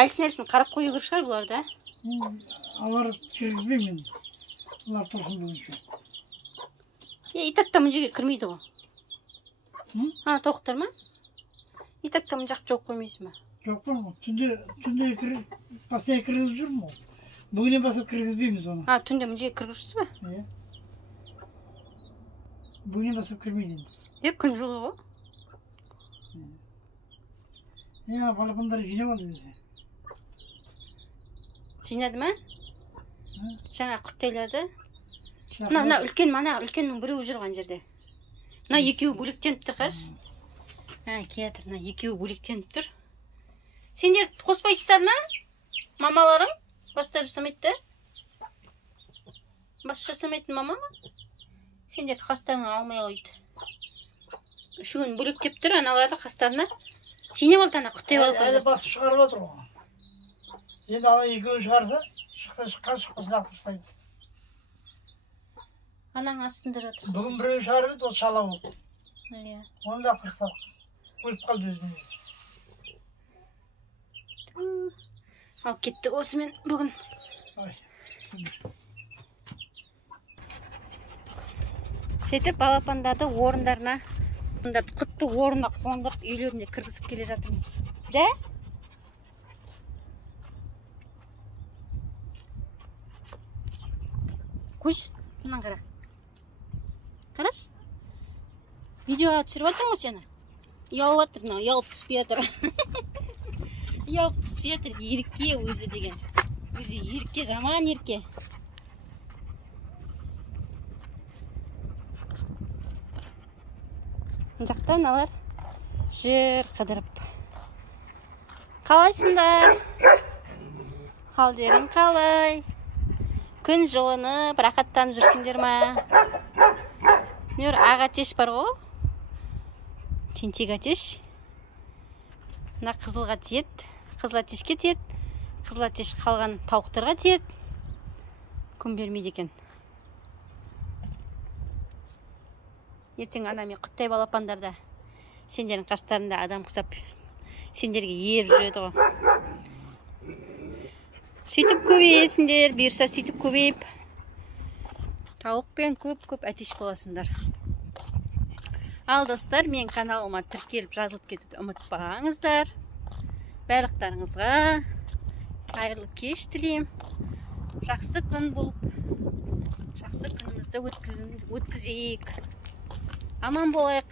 әлсін қарап қою керек шығар бұлар да. Алар кіргізбеймін. Олар тұрсын бойынша. Итак та мына жерге кірмейді ғой. Тоқтар ма? Итак та мына жақ жоқ қоймайсың ба? Жоқ па, түнде бастай кіргізіп жүрмін ғой. Бүгінен басып кіргізбейміз оны. Түнде мына жерге кіргізсіз ба? Иә. Бүгінен басып кірмейді енді. Күн жылы ғой. Балапандар жинап алды өзі. Жинады ма? Жаңа құттайларды. Мына үлкеннің біреуі жүрген жерде. Мына екеуі бөлектеніп тұр, қарашы. Келатыр, мына екеуі бөлектеніп тұр. Сендер қоспайсыздар ма? Мамаларың? Баста жасамайды да? Бас жасамайтын мама ма? Сендер қастарыңа алмай қойды. Үшеуін бөлектеп тұр, аналарды қастарына. Жинап алды ана құттай алып. Әлі басып шығарып отыр ғой. Енді ана екеуі шығарса, шықпасын ақтыр тастаймыз. Анаң астында жатыр. Бүгін біреу шығарып еді, ол шала болды. Оны да ақтыр тастадық. Өліп қалды өзімен. Ал кетті осымен бүгін. Сөйтіп балапандарды орындарына, құтты орнына қондырып, үйлеріне кіргізіп келе жатырмыз. Да? Көш, мұнан қара. Қараш? Видеоға түсіріп отырмын ғой сені? Ұялып жатыр, ұялып түспей жатыр. Ұялып түспей жатыр, ерке өзі деген. Өзі ерке, жаман ерке. Жақта мыналар жүр қыдырып. Қалайсыңдар? Халдерің қалай? Күн жылынып, рахаттанып жүрсіңдер ма? Нөр ақ атеш бар ғой? Тентек атеш. Мына қызылға тиеді. Қызыл атешке тиеді. Қызыл атеш қалған тауықтарға тиеді. Күн бермейді екен. Ертең анаме құттай балапандарда сендердің қастарында адам құсап сендерге еріп жүреді ғой. Сөйтіп көбейесіңдер, бұйырса сөйтіп көбейіп тауықпен көп атеш боласыңдар. Ал достар, мен каналыма тіркеліп жазылып кетуді ұмытпаңыздар. Барлықтарыңызға қайырлы кеш тілеймін. Жақсы күн болып, жақсы күнімізді өткізейік. Аман болайық.